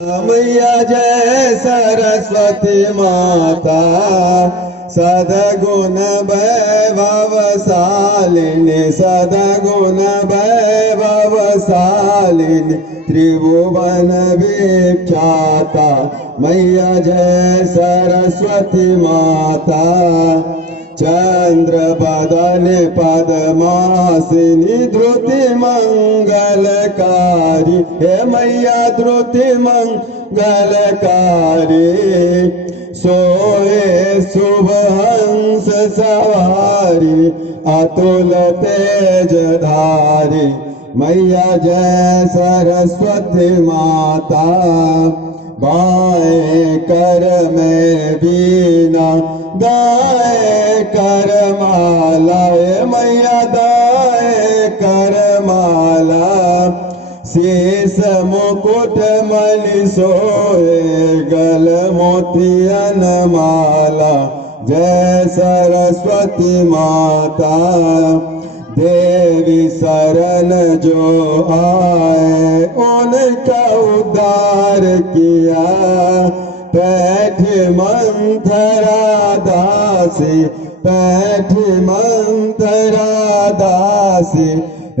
मैया जय सरस्वती माता सदगुण वैभवशालिनी सदगुण वैभवशालिनी त्रिभुवन विख्याता मैया जय सरस्वती माता चंद्र बदन पद्मासिनी धृति मंगलकारी हे मैया धृति मंगलकारी सोए शुभ हंस सवारी अतुल तेज धारी मैया जय सरस्वती माता बाएं कर में बीना दाएं कर माला मैया दाएं कर माला शीस मुकुट मणि सोए गल मोतियन माला जय सरस्वती माता देवी शरण जो आए उनका उद्धार किया पैठ मंथरा दासी पैठ मंथरा दासी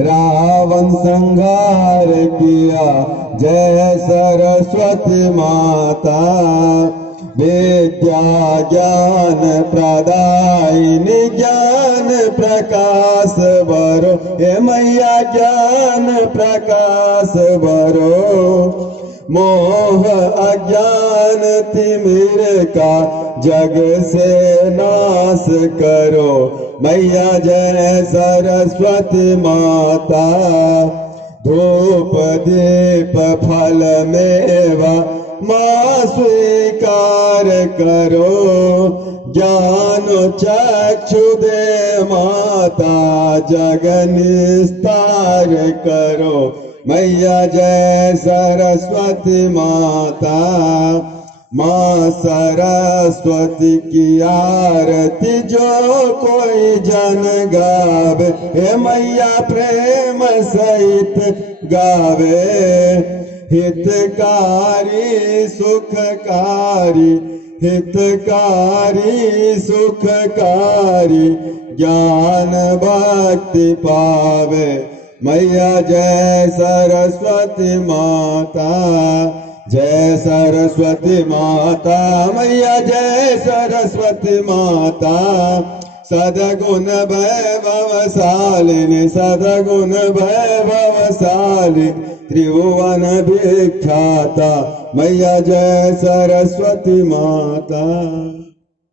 रावण संहार किया जय सरस्वती माता विद्या ज्ञान प्रदायिनी ज्ञान प्रकाश बरो हे मैया ज्ञान प्रकाश बरो मोह अज्ञान तिमिर का जग से नाश करो मैया जय सरस्वती माता धूप दीप फल मेवा माँ स्वीकार करो ज्ञान चक्षु दे माता जग निस्तार करो मैया जय सरस्वती माता माँ सरस्वती की आरती जो कोई जन गावे हे मैया प्रेम सहित गावे हितकारी सुखकारी हितकारी सुखकारी ज्ञान भक्ति पावे मैया जय सरस्वती माता जय सरस्वती माता मैया जय सरस्वती माता सदगुण वैभवशालिनी सदगुण वैभवशालिनी त्रिभुवन विख्याता मैया जय सरस्वती माता।